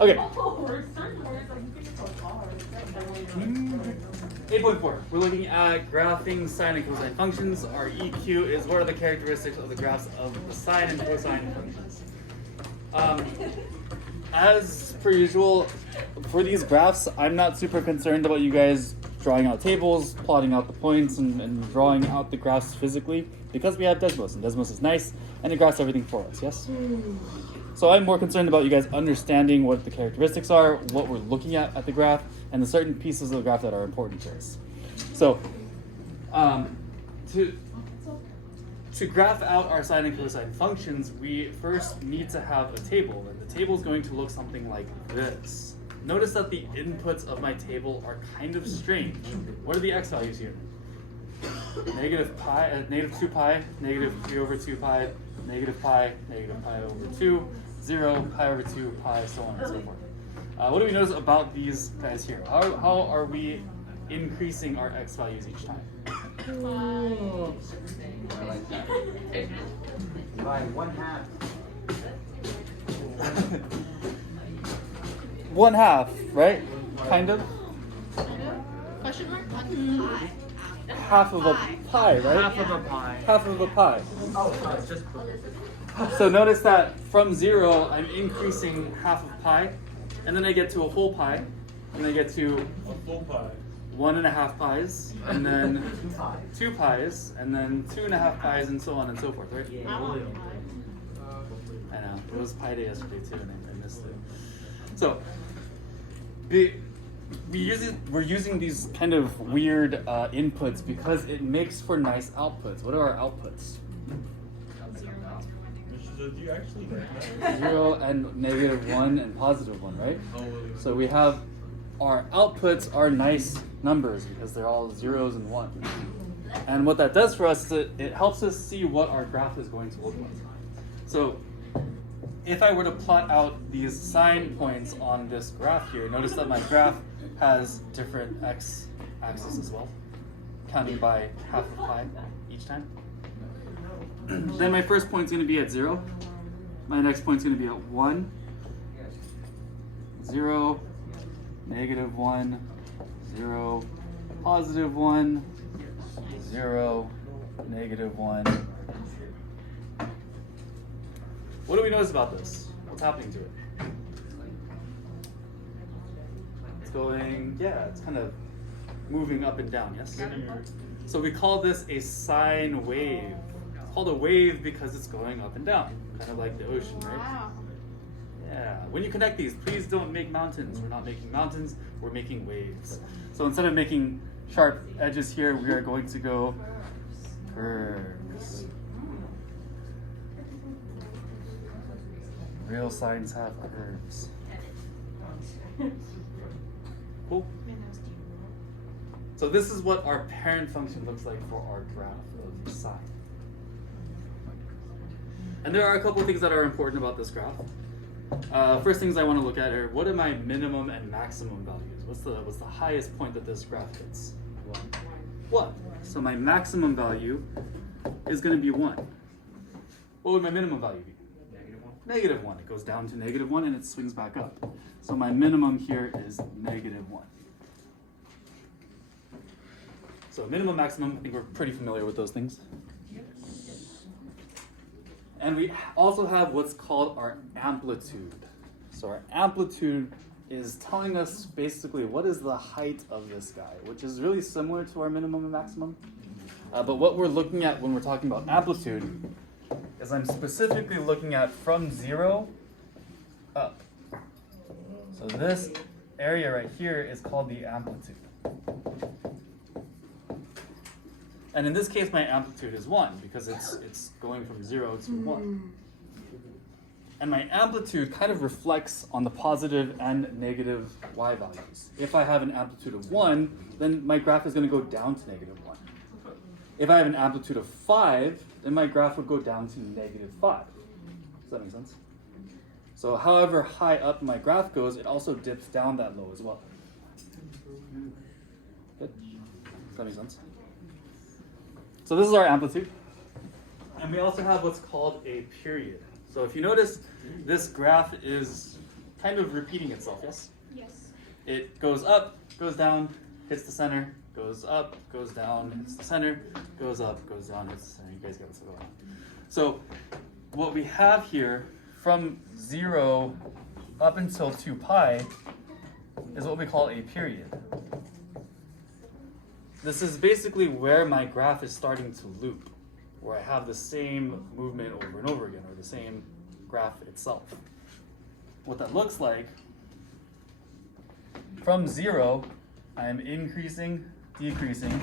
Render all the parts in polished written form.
Okay. 8.4. We're looking at graphing sine and cosine functions. Our EQ is what are the characteristics of the graphs of the sine and cosine functions. As per usual, for these graphs, I'm not super concerned about you guys drawing out tables, plotting out the points, and drawing out the graphs physically, because we have Desmos, and Desmos is nice, and it graphs everything for us, yes? So I'm more concerned about you guys understanding what the characteristics are, what we're looking at the graph, and the certain pieces of the graph that are important to us. So, to graph out our sine and cosine functions, we first need to have a table, and the table is going to look something like this. Notice that the inputs of my table are kind of strange. What are the x values here? Negative 2 pi, negative 3 over 2 pi, negative pi over 2, 0, pi over 2, pi, so on and so forth. What do we notice about these guys here? How are we increasing our x values each time? By 1/2. 1/2, right? Kind of? Question mark? Half of a pi, right? Half of a pi. Half of a pi. Oh, it's just. So notice that from 0, I'm increasing half of pi, and then I get to a whole pi, and I get to A full pie. 1.5 pies, and then 2 pies, and then 2.5 pies, and so on and so forth, right? I know, it was pi day yesterday too, and I missed it. So, we're using these kind of weird inputs because it makes for nice outputs. What are our outputs? Do you actually know that? 0 and -1 and +1, right? So we have our outputs are nice numbers because they're all zeros and ones. And what that does for us is it helps us see what our graph is going to look like. So if I were to plot out these sine points on this graph here, notice that my graph has different x-axis as well, counting by half of pi each time. Then my first point's going to be at 0. My next point's going to be at 1, 0, -1, 0, +1, 0, -1. What do we notice about this? What's happening to it? It's going, yeah, it's kind of moving up and down, yes? So we call this a sine wave. It's called a wave because it's going up and down, kind of like the ocean, right? Wow. Yeah, when you connect these, please don't make mountains. We're not making mountains, we're making waves. So instead of making sharp edges here, we are going to go curves. Real sines have curves. Cool. So this is what our parent function looks like for our graph of sine. And there are a couple of things that are important about this graph. First things I want to look at are what are my minimum and maximum values? What's the highest point that this graph hits? 1. So my maximum value is going to be 1. What would my minimum value be? -1. It goes down to -1 and it swings back up. So my minimum here is -1. So minimum, maximum, I think we're pretty familiar with those things. And we also have what's called our amplitude. So our amplitude is telling us basically what is the height of this guy, which is really similar to our minimum and maximum. But what we're looking at when we're talking about amplitude is I'm specifically looking at from 0 up. So this area right here is called the amplitude. And in this case, my amplitude is 1 because it's going from 0 to 1. And my amplitude kind of reflects on the positive and negative y values. If I have an amplitude of 1, then my graph is going to go down to -1. If I have an amplitude of 5, then my graph would go down to -5. Does that make sense? So however high up my graph goes, it also dips down that low as well. Good? Does that make sense? So this is our amplitude. And we also have what's called a period. So if you notice, this graph is kind of repeating itself, yes? Yes. It goes up, goes down, hits the center, goes up, goes down, hits the center, goes up, goes down, hits the center. You guys get what's going on. So what we have here from 0 up until 2 pi is what we call a period. This is basically where my graph is starting to loop, where I have the same movement over and over again, or the same graph itself. What that looks like, from 0, I am increasing, decreasing,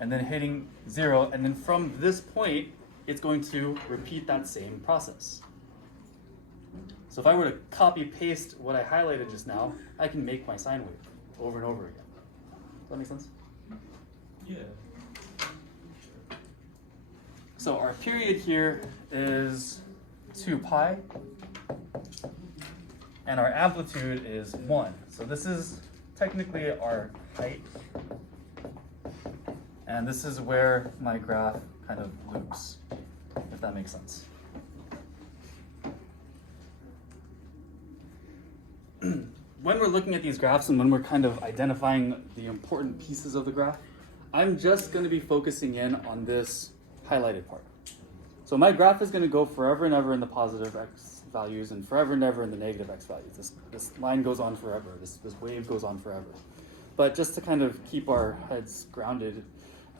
and then hitting 0, and then from this point, it's going to repeat that same process. So if I were to copy paste what I highlighted just now, I can make my sine wave over and over again. Does that make sense? Yeah. So our period here is 2 pi, and our amplitude is 1. So this is technically our height, and this is where my graph kind of loops, if that makes sense. When we're looking at these graphs and when we're kind of identifying the important pieces of the graph, I'm just going to be focusing in on this highlighted part. So my graph is going to go forever and ever in the positive x values and forever and ever in the negative x values. This line goes on forever. This wave goes on forever. But just to kind of keep our heads grounded,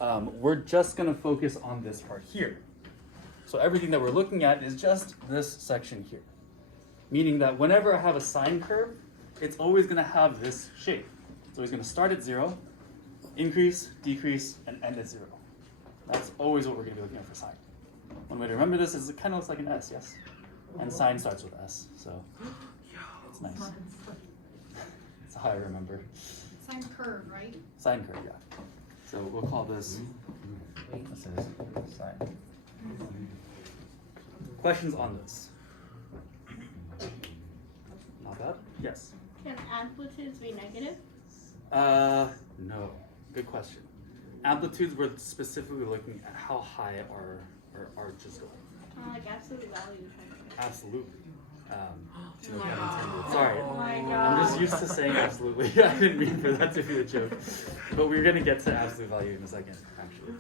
we're just going to focus on this part here. So everything that we're looking at is just this section here. Meaning that whenever I have a sine curve, it's always going to have this shape. It's always going to start at 0, increase, decrease, and end at 0. That's always what we're going to be looking at for sine. One way to remember this is it kind of looks like an S, yes? And sine starts with S, so it's nice. That's how I remember. Sine curve, right? Sine curve, yeah. So we'll call this, this is sine. Questions on this? Not bad? Yes. Can amplitudes be negative? No. Good question. Amplitudes, we're specifically looking at how high our arches go. Like absolute values. Absolutely. No pun intended. Sorry. Oh my God. I'm just used to saying absolutely. I didn't mean for that to be a joke. But we're going to get to absolute value in a second, actually.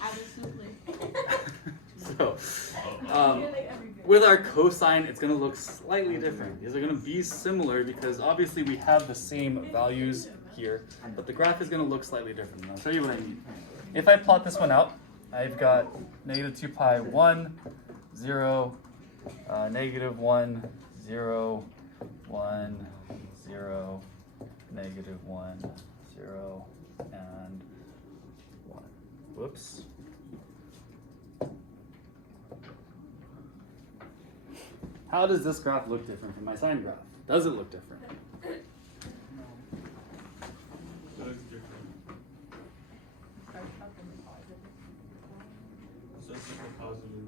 Absolutely. So, with our cosine, it's going to look slightly different. These are going to be similar because obviously we have the same values here, but the graph is going to look slightly different. And I'll show you what I mean. If I plot this one out, I've got negative 2 pi 1, 0, negative 1, 0, 1, 0, negative 1, 0, and 1. Whoops. How does this graph look different from my sine graph? Does it look different? That is different. So it's like a positive.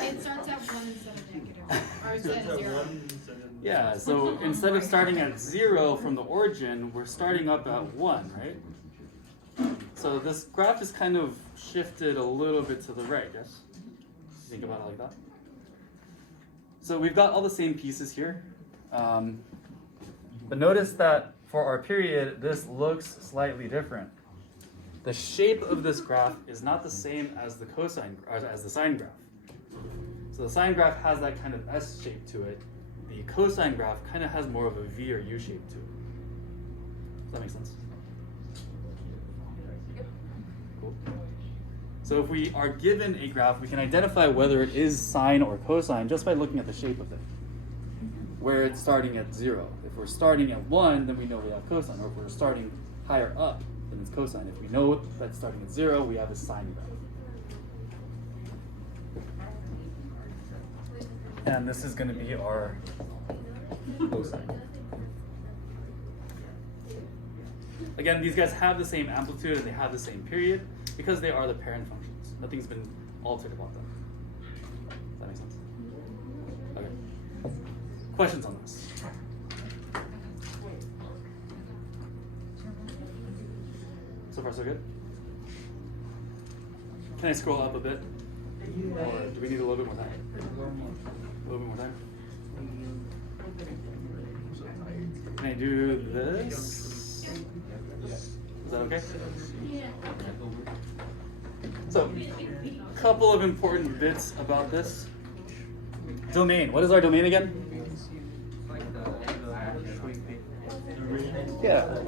It starts at 1 instead of negative. Or So instead it's of at 0. 1 instead of. Yeah, so instead of starting at 0 from the origin, we're starting up at 1, right? So this graph is kind of shifted a little bit to the right, yes? Think about it like that. So we've got all the same pieces here. But notice that for our period, this looks slightly different. The shape of this graph is not the same as the cosine, or as the sine graph. So the sine graph has that kind of S shape to it. The cosine graph kind of has more of a V or U shape to it. Does that make sense? Cool. So if we are given a graph, we can identify whether it is sine or cosine just by looking at the shape of it. Where it's starting at 0. If we're starting at 1, then we know we have cosine. Or if we're starting higher up, then it's cosine. If we know that's starting at 0, we have a sine graph. And this is going to be our cosine. Again, these guys have the same amplitude and they have the same period because they are the parent functions. Nothing's been altered about them. Does that make sense? Okay. Questions on this? So far, so good? Can I scroll up a bit? Or do we need a little bit more time? A little bit more time? Can I do this? Is that okay? So, couple of important bits about this. Domain. What is our domain again? Yeah.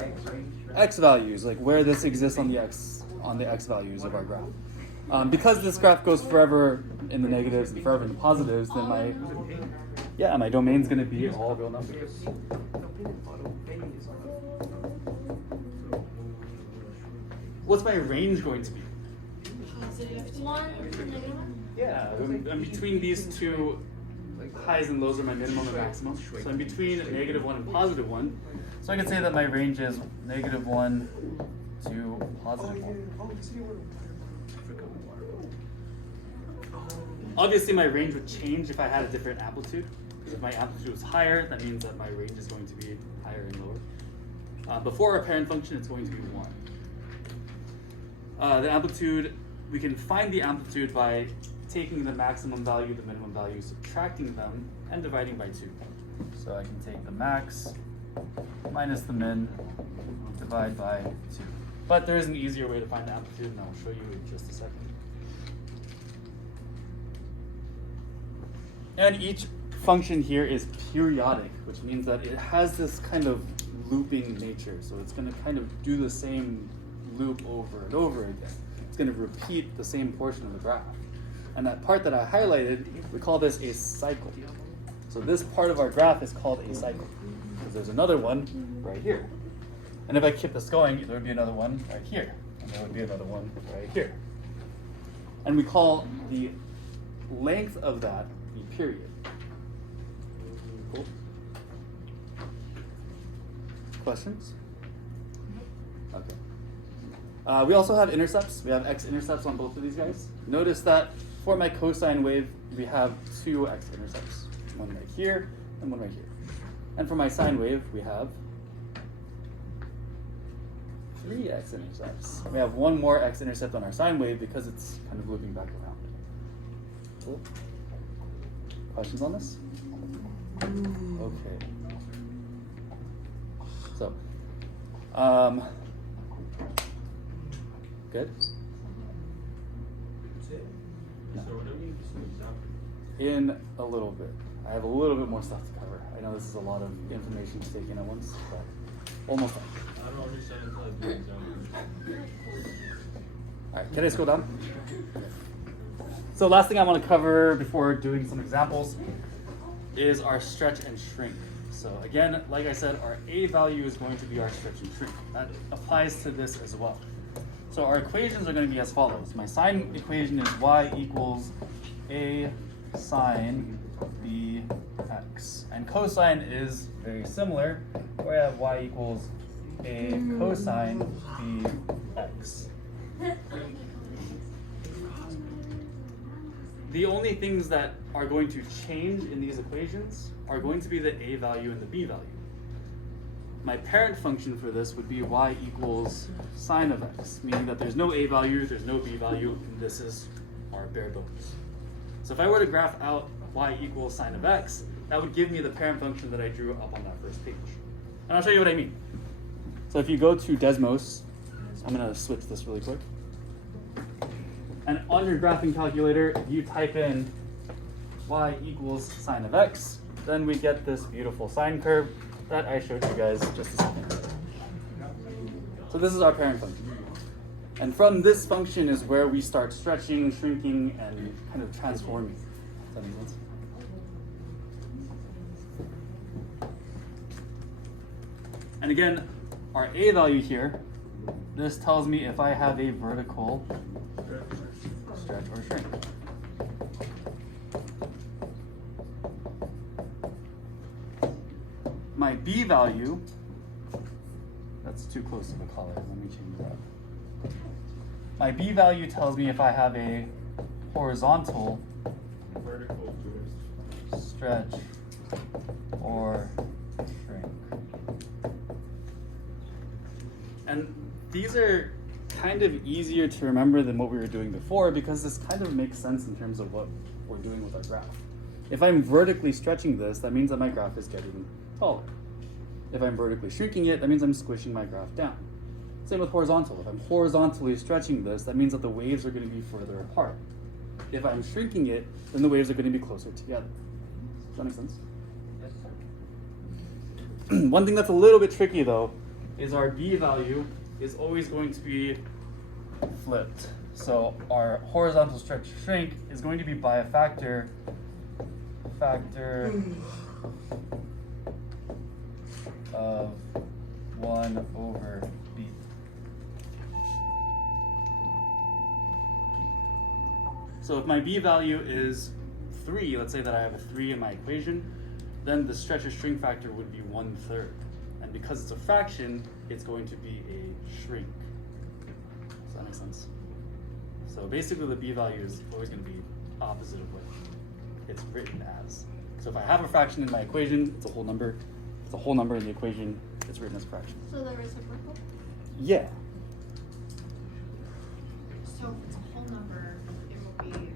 X values, like where this exists on the X values of our graph. Because this graph goes forever in the negatives and forever in the positives, then my domain's going to be all real numbers. What's my range going to be? Positive 1 to negative 1. Yeah, I'm between these two highs and lows are my minimum and maximum. So I'm between negative 1 and positive 1. So I can say that my range is negative 1 to positive 1. Obviously, my range would change if I had a different amplitude. Because if my amplitude was higher, that means that my range is going to be higher and lower. Before our parent function, it's going to be 1. The amplitude, we can find the amplitude by taking the maximum value, the minimum value, subtracting them, and dividing by 2. So I can take the max minus the min, divide by 2. But there is an easier way to find the amplitude, and I'll show you in just a second. And each function here is periodic, which means that it has this kind of looping nature. So it's going to kind of do the same loop over and over again. It's going to repeat the same portion of the graph. And that part that I highlighted, we call this a cycle. So this part of our graph is called a cycle, because there's another one right here. And if I keep this going, there would be another one right here. And there would be another one right here. And we call the length of that the period. Cool. Questions? Okay. We also have intercepts. We have x-intercepts on both of these guys. Notice that for my cosine wave, we have 2 x-intercepts. One right here and one right here. And for my sine wave, we have 3 x-intercepts. We have one more x-intercept on our sine wave because it's kind of looping back around. Cool. Questions on this? Okay. So, good? No. In a little bit. I have a little bit more stuff to cover. I know this is a lot of information to take in at once, but almost done. I don't understand until I do example. Alright, can I scroll down? So last thing I want to cover before doing some examples is our stretch and shrink. So again, like I said, our A value is going to be our stretch and shrink. That applies to this as well. So our equations are going to be as follows. My sine equation is y equals A sine bx. And cosine is very similar, where I have y equals A cosine bx. The only things that are going to change in these equations are going to be the A value and the B value. My parent function for this would be y equals sine of x, meaning that there's no A value, there's no B value, and this is our bare bones. So if I were to graph out y equals sine of x, that would give me the parent function that I drew up on that first page. And I'll show you what I mean. So if you go to Desmos, I'm going to switch this really quick. And on your graphing calculator, if you type in y equals sine of x, then we get this beautiful sine curve that I showed you guys just a second ago. So this is our parent function. And from this function is where we start stretching, shrinking, and kind of transforming. Does that make sense? And again, our A value here, this tells me if I have a vertical stretch or shrink. My B value, that's too close to the color, let me change that. My B value tells me if I have a horizontal Vertical stretch or shrink. And these are kind of easier to remember than what we were doing before because this kind of makes sense in terms of what we're doing with our graph. If I'm vertically stretching this, that means that my graph is getting taller. If I'm vertically shrinking it, that means I'm squishing my graph down. Same with horizontal. If I'm horizontally stretching this, that means that the waves are going to be further apart. If I'm shrinking it, then the waves are going to be closer together. Does that make sense? Yes, sir. One thing that's a little bit tricky though is our b value is always going to be flipped. So our horizontal stretch shrink is going to be by a factor of 1 over b. So if my b value is 3, let's say that I have a 3 in my equation, then the stretch or shrink factor would be 1/3. And because it's a fraction, it's going to be a shrink. Does that make sense? So basically the b value is always going to be opposite of what it's written as. So if I have a fraction in my equation, it's a whole number. If it's a whole number in the equation, it's written as a fraction. So the reciprocal? Yeah. So if it's a whole number, it will be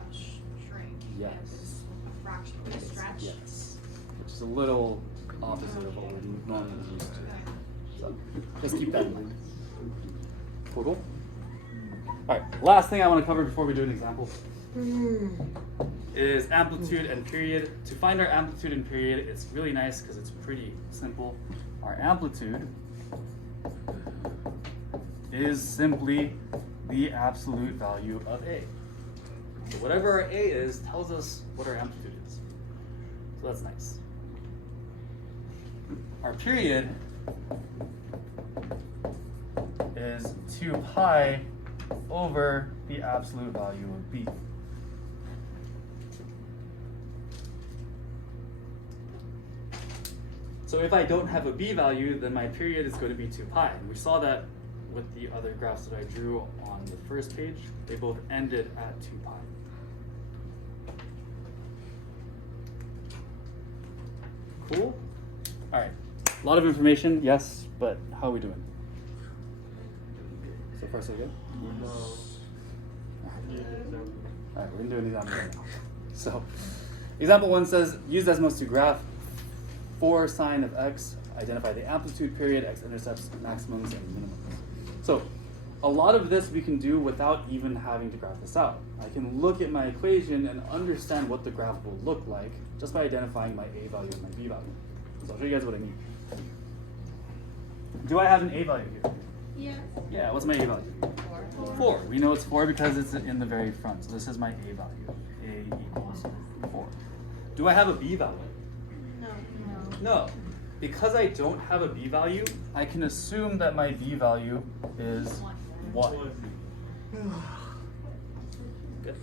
a shrink. Yes. If it's a fraction, a stretch. Yes. Which is a little opposite of what we're normally used to. So just keep that in mind. Cool. All right, last thing I want to cover before we do an example is amplitude and period. To find our amplitude and period, it's really nice because it's pretty simple. Our amplitude is simply the absolute value of A. So whatever our A is tells us what our amplitude is. So that's nice. Our period is 2 pi over the absolute value of B. So if I don't have a B value, then my period is going to be 2 pi. And we saw that with the other graphs that I drew on the first page. They both ended at 2 pi. Cool? All right. A lot of information, yes, but how are we doing? So far, so good? All right, we're gonna do an example right now. So, example 1 says, use Desmos to graph for sine of x, identify the amplitude, period, x-intercepts, maximums, and minimums. So, a lot of this we can do without even having to graph this out. I can look at my equation and understand what the graph will look like just by identifying my a value and my b value. So I'll show you guys what I mean. Do I have an a value here? Yeah. Yeah, what's my a value? 4. We know it's 4 because it's in the very front. So this is my a value. A equals 4. Do I have a b value? No. Because I don't have a b value, I can assume that my b value is 1. Good.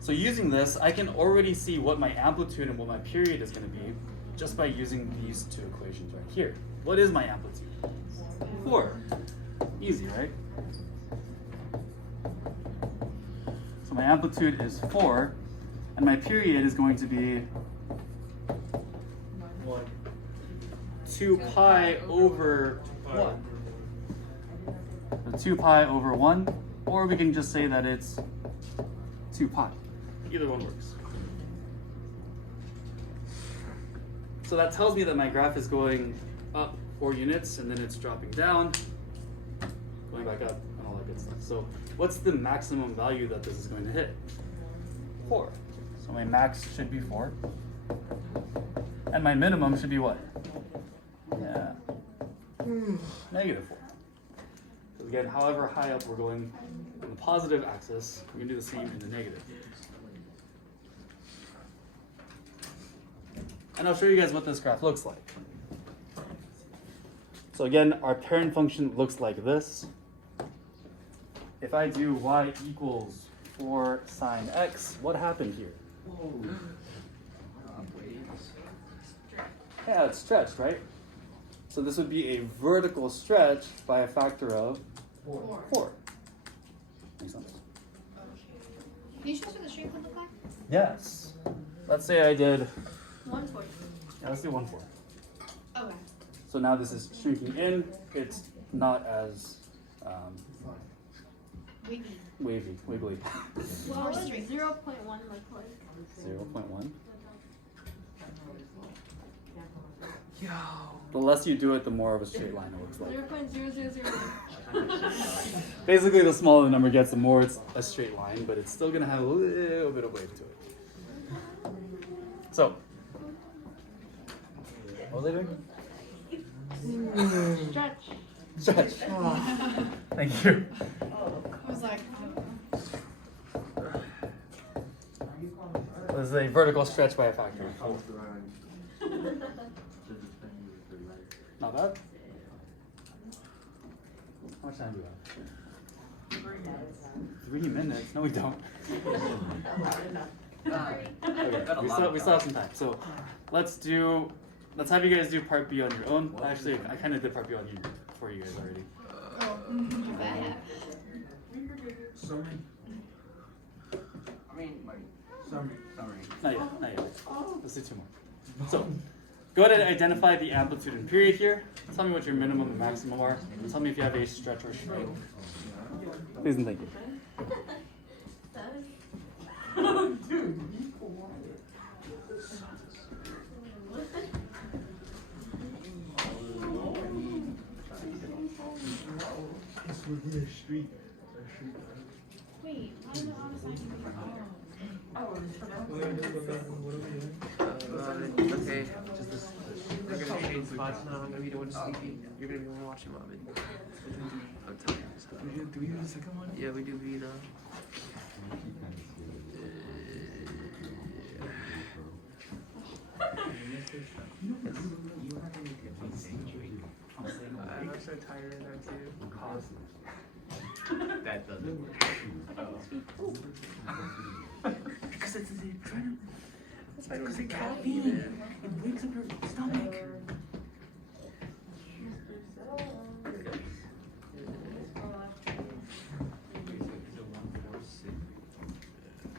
So using this, I can already see what my amplitude and what my period is going to be just by using these two equations right here. What is my amplitude? 4. Easy, right? So my amplitude is 4, and my period is going to be 2 pi over 1. So 2 pi over 1, or we can just say that it's 2 pi. Either one works. So that tells me that my graph is going up 4 units and then it's dropping down, going back up, and all that good stuff. So what's the maximum value that this is going to hit? 4. So my max should be 4. And my minimum should be what? Yeah. Negative 4. So again, however high up we're going on the positive axis, we can do the same in the negative. And I'll show you guys what this graph looks like. So again, our parent function looks like this. If I do y equals 4 sine x, what happened here? Yeah, it's stretched, right? So this would be a vertical stretch by a factor of 4. Makes sense? Can you show us what the shrink would look like? Yes. Let's say I did, 1/4. yeah, let's do 1/4. Okay. So now this is shrinking in, it's not as Wavy. wiggly. What More would straight. 0.1 look like? 0.1. The less you do it, the more of a straight line it looks like. 0.0001. Basically, the smaller the number gets, the more it's a straight line, but it's still gonna have a little bit of wave to it. So, what was I doing? Stretch. Stretch. Thank you. I was like, This is a vertical stretch by a factor. Not bad. How much time do we have? 3 minutes. No, we don't. Okay, we still have some time. So let's have you guys do part B on your own. Actually, I kind of did part B on you for you guys already. oh, bad. Not yet. Let's do 2 more. So go ahead and identify the amplitude and period here. Tell me what your minimum and maximum are. And tell me if you have a stretch or shrink. Please and thank you. Wait, why is it on the side of your phone? Okay. We're gonna change spots now. I'm gonna be the one speaking. You're gonna be the one watching Mom. I'm telling you. Do we do the second one? Yeah, we do Vina. I'm so tired of that too. That doesn't work. Because it's the adrenaline. That's why because it caffeine. It wakes up your stomach.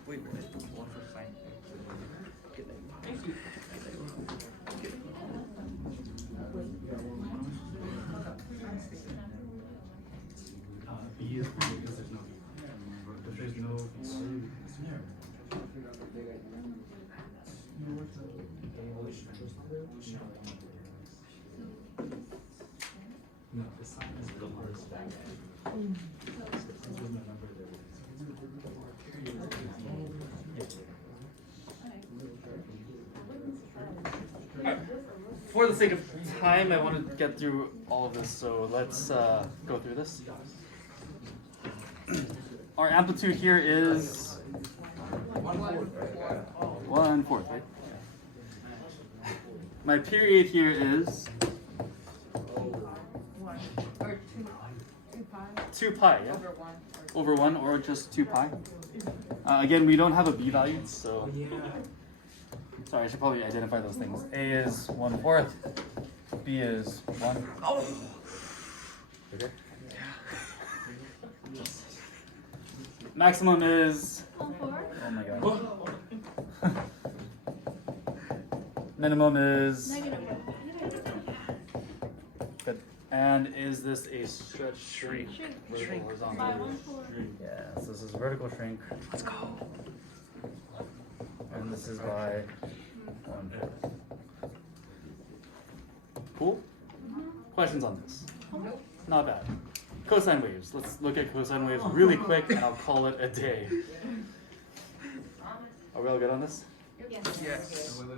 Wait, what? 1 for sign. Get that. B is because there's no B. If there's no no, the sign is the hardest For the sake of time, I want to get through all of this, so let's go through this. Our amplitude here is 1/4, right? My period here is 2 pi, yeah? Over 1 or just 2 pi. Again, we don't have a b value, so sorry, I should probably identify those things. A is 1/4, b is 1. Oh. Okay. Maximum is. Oh my god. Minimum is. Good. And is this a stretch shrink? Vertical, horizontal? Yes, this is vertical shrink. Let's go. And this is by 1/4. Cool? Questions on this? Not bad. Cosine waves. Let's look at cosine waves really quick and I'll call it a day. Are we all good on this? Yes. Let me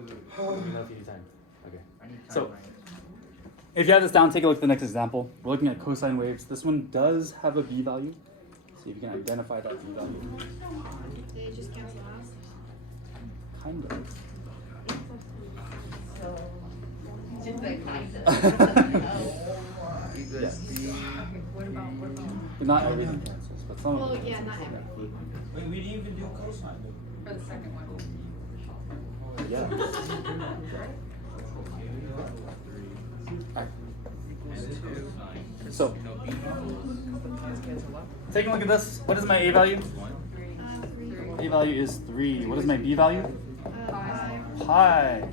know if you need time. Okay. So, if you have this down, take a look at the next example. We're looking at cosine waves. This one does have a b value. See if you can identify that b value. They just cancel out. Kind of. Not everything cancels, but some Well, of them. yeah, not everything. Wait, we didn't even do cosine. For the second one. Yeah. Alright. So, take a look at this. What is my a value? 3. A value is 3. What is my b value? 5. Pi.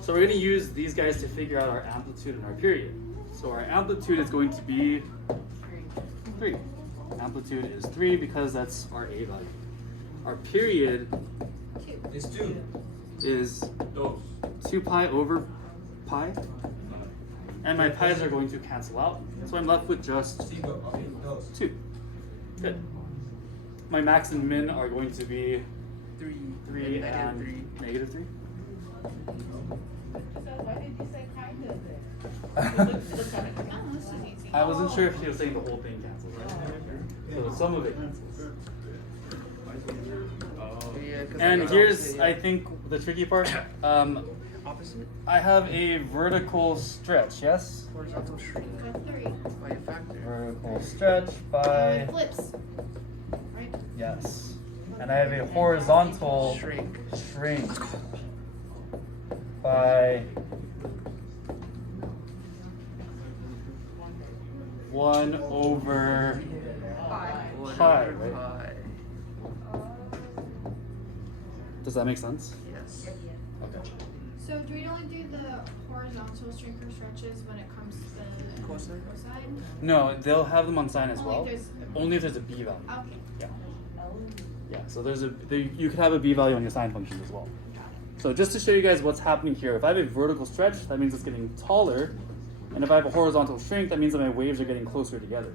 So we're going to use these guys to figure out our amplitude and our period. So our amplitude is going to be 3. Amplitude is 3 because that's our A value. Our period It's 2. is Dos. 2 pi over pi. And my pi's are going to cancel out. So I'm left with just Dos. 2. Good. My max and min are going to be 3, 3 negative and 3. negative 3. Oh, this is easy. I wasn't sure if she was saying the whole thing cancels, right? So some of it cancels. Yeah, 'cause And like here's, opposite, I think, the tricky part. opposite I have a vertical stretch, yes? horizontal shrink Got 3. by a factor. Vertical stretch It by, flips. Right? yes. And I have a horizontal Shrink. shrink by 1 over One pi, over right? pi. Does that make sense? Yes. Okay. So do we only do the horizontal shrink or stretches when it comes to the Cosine? cosine? No, they'll have them on sine as Only well. if there's- Only if there's a b value. Okay. Yeah. Yeah, so you could have a b value on your sine function as well. So just to show you guys what's happening here, if I have a vertical stretch, that means it's getting taller. And if I have a horizontal shrink, that means that my waves are getting closer together.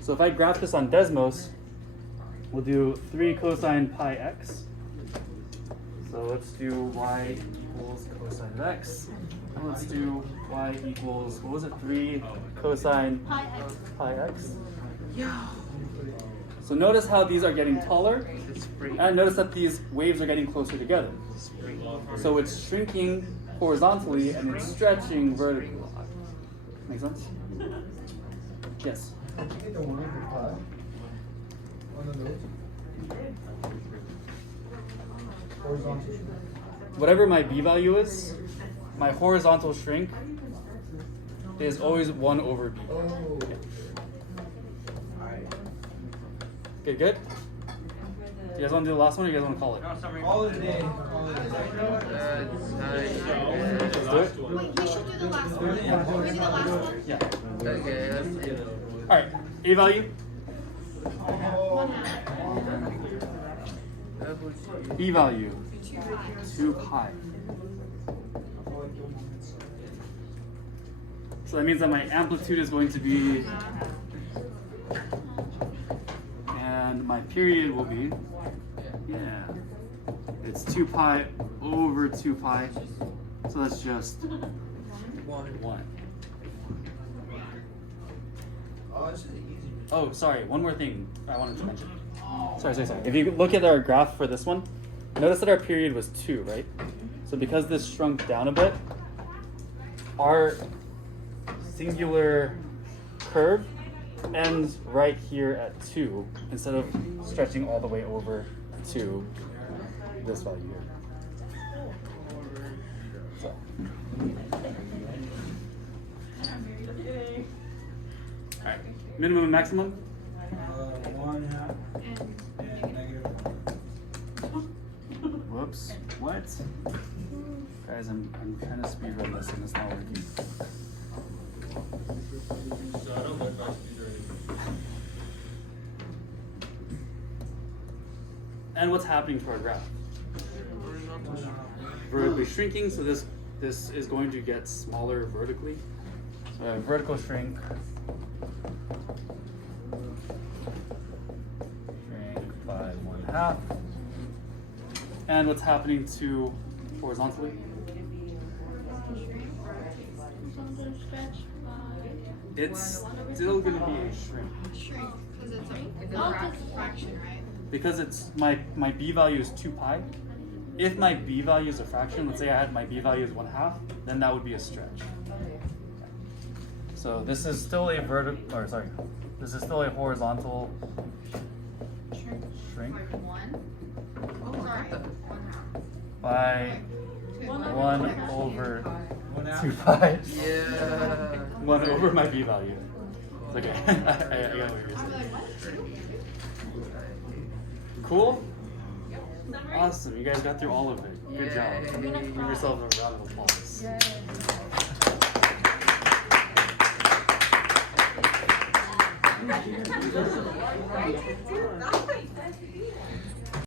So if I graph this on Desmos, we'll do 3 cosine pi x. So let's do y equals cosine of x. And let's do y equals, what was it, 3 cosine Pi x. pi x. Yeah. So notice how these are getting taller, It's free. and notice that these waves are getting closer together. It's free. So it's shrinking horizontally and it's stretching vertically. Make sense? Yes. Did you get the 1 over pi? One of those? Horizontal shrink. Whatever my b value is, my horizontal shrink is always 1 over b. Oh. Okay, good? You guys want to do the last one or you guys want to call it? All of the day. All of the day. Let's do it? Wait, we should do the last one. Can we do the last one? Yeah. Okay, let's do it. Alright, a value, 1/2. b value, 2 pi. 2 pi. So that means that my amplitude is going to be, and my period will be, yeah, it's 2 pi over 2 pi. So that's just 1. Oh, this is easy. Oh, sorry, one more thing I wanted to mention. Sorry. If you look at our graph for this one, notice that our period was 2, right? So because this shrunk down a bit, our singular curve ends right here at 2 instead of stretching all the way over to this value here. So. Alright, minimum and maximum? 1/2 And and negative 1. Whoops, what? Guys, I'm trying to speed run this and it's not working. So I don't like recipes or anything. And what's happening to our graph? Vertically shrinking, so this is going to get smaller vertically. So I have vertical shrink. Shrink by 1/2. And what's happening to horizontally? Horizontal stretch by. It's still going to be a shrink. shrink, because it's a Oh, fraction, right? Because it's my b value is 2 pi. If my b value is a fraction, let's say I had my b value is 1/2, then that would be a stretch. So this is still a this is still a horizontal shrink By 1. Sorry, 1/2. by 1 over 2 1/2. pi. Yeah. 1 over my b value. It's okay. I got what you're I was saying. like, what? Cool? Awesome. You guys got through all of it. Good job. Yay. Give yourself a round of applause. Why did you do that?